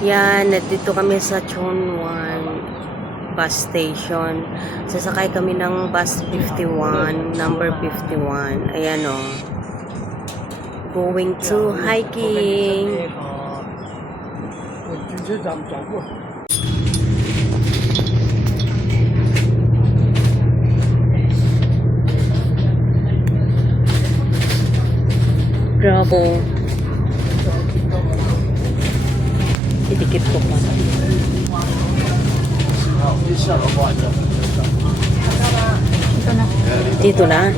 Yan, nandito kami sa Chunwan bus station. Sasakay kami ng bus 51, number 51. Ayan o. Going to hiking. Bravo. Idikit ko pa. Dito na.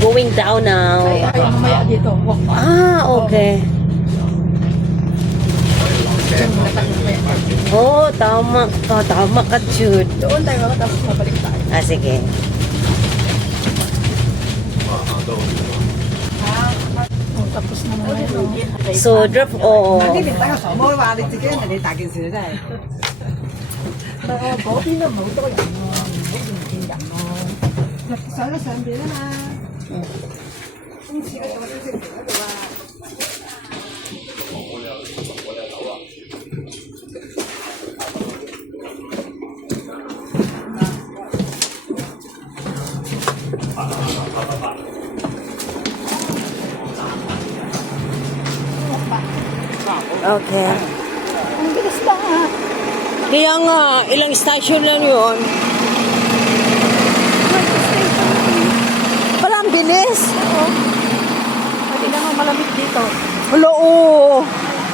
Going down now. Mamaya dito. Ah, okay. Oh, tama ka. Tama ka, Jude. Doon tayo tapos mabalik tayo. Ah, sige. Tapos na naman. So, drop, oo. 呢邊等個傻妹話你自己人哋大件事真係。嗰邊都唔係好多人喎，唔好見唔見人喎。上咗上邊啊嘛。今次嗰度星期嗰度啊。Okay. Ang bilis lang ah. Kaya nga, ilang station lang yun. Pala, ang bilis. Pwede naman malamig dito. Wala, oo.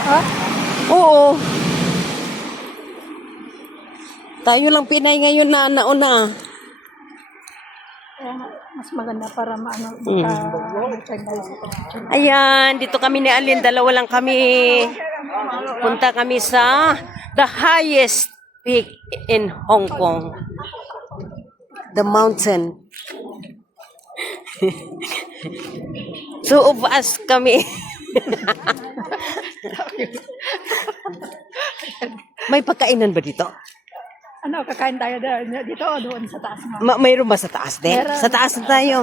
Ha? Oo. Tayo lang Pinay ngayon na nauna. Kaya mas maganda para maano. Ayan, dito kami ni Alin. Dalawa lang kami. Punta kami sa the highest peak in Hong Kong. The mountain. Two of us kami. May pagkainan ba dito? Ano, kakain tayo dito o doon sa taas mo? Mayroon ba sa taas din? Meron. Sa taas na tayo.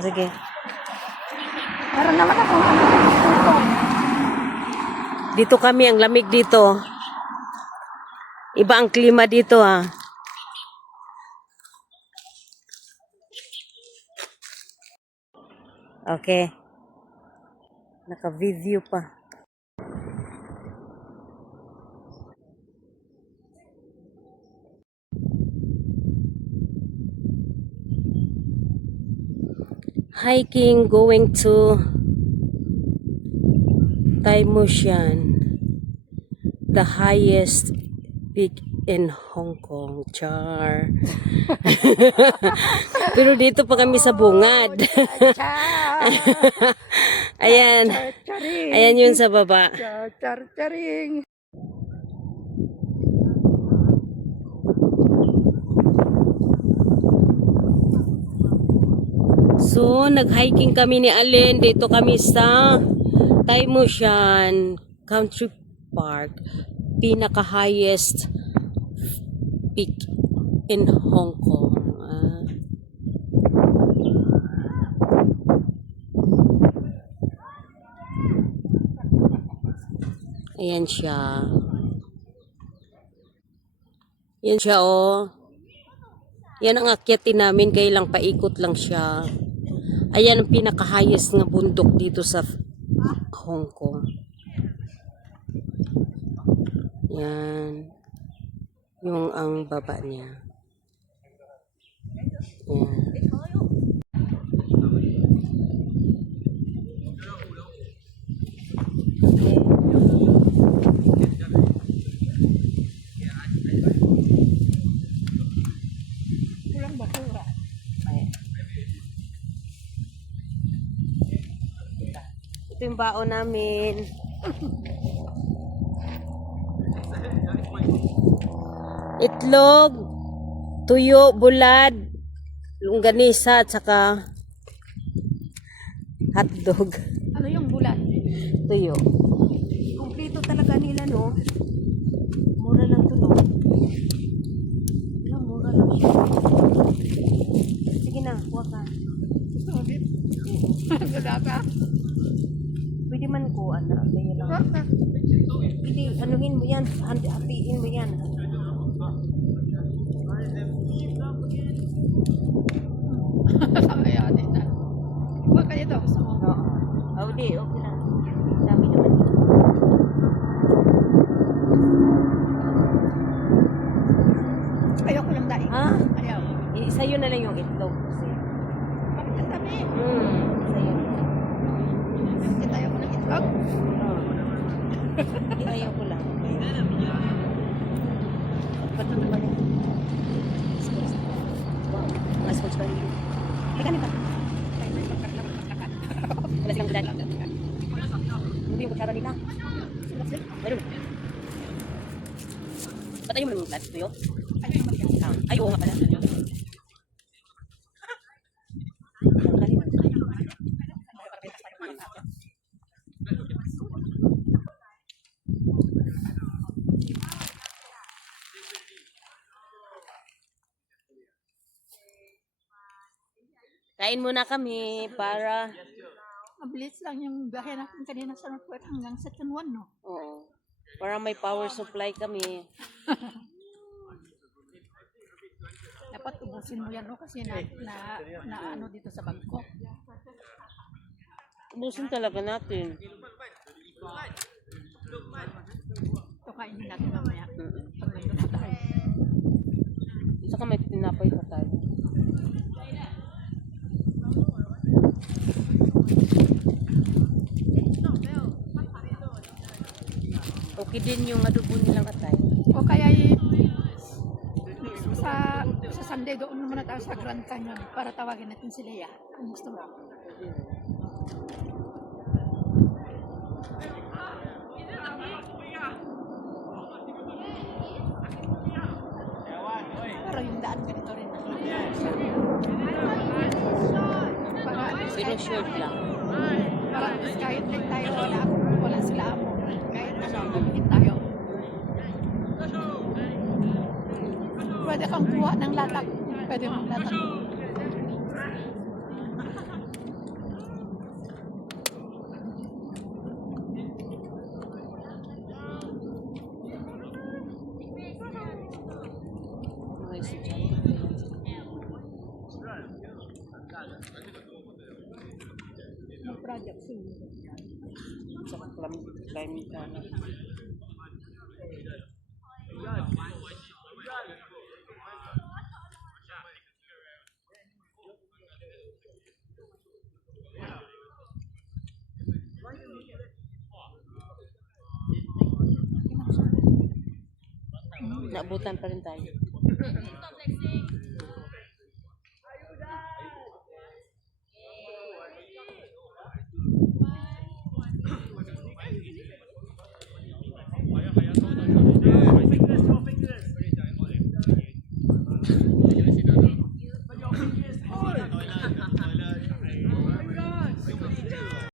Sige. Meron naman akong ano. Dito kami, ang lamig dito. Iba ang klima dito ha. Okay. Naka-video pa. Hiking going to Tai Mo Shan, the highest peak in Hong Kong. Char. Pero dito pa kami sa bungad. Ayan. Ayan yun sa baba. Char-charing. So, nag-hiking kami ni Alin. Dito kami sa Tai Mo Shan Country Park. Pinaka-highest peak in Hong Kong. Ayan siya. Yan siya, oh. Yan ang akyatin namin. Kaya lang paikot lang siya. Ayan ang pinaka-highest nga bundok dito sa Hong Kong. Yan. Yung ang baba niya. Yan. Pulang basura. Ito yung baon namin. Itlog, tuyo, bulad, longganisa, at saka hotdog. Ano yung bulan? Tuyo. Kompleto talaga nila, no? Mura lang to, no? Mura lang siya. Sige na, huwag ka. Sadaka. Pwede man ko, ano, kaya lang. Hindi, Anuhin mo yan. Hatiin mo yan. Ayaw din na. Huwag kayo daw. Gusto mo. Oo. Oh, di. Okay lang. Dami naman. Ayaw ko lang dahil. Ha? Ayaw. Sa'yo na lang yung itlog. Kasi. Bakit ang dami? Sa'yo. Bakit ayaw ko ng itlog? Hindi, ayaw ko lang. Ba't ito ba yan? Mga sports ba rin? Eh, kami ba? Wala silang gudad. Hindi yung kutsara nila. Meron. Ba't ayaw mo ng lahat tuyo? Ay, oo nga pala. Kain muna kami para... Mabilis lang yung biyahe natin kanina sa Northwest hanggang sa Chunwan, no? Oo. Para may power supply kami. Dapat ubusin mo yan, no? Kasi na ano dito sa Bangkok. Ubusin talaga natin. Ito kainin natin mamaya. Pag nandun na tayo. Saka may tinapay pa tayo. Okay din yung adobo nilang atay. O kaya sa Sunday doon muna tayo sa Grand Canyon para tawagin natin si Leia kung gusto mo. Pero yung daan ganito rin. Pero short lang. Para kahit din tayo wala sila amo. Kahit ano, gamitin tayo. Pwede kang kuha ng latag. Pwede mong latag. Mga estudyante. Mag-project sila. Sa climate ano. Naabutan pa rin tayo.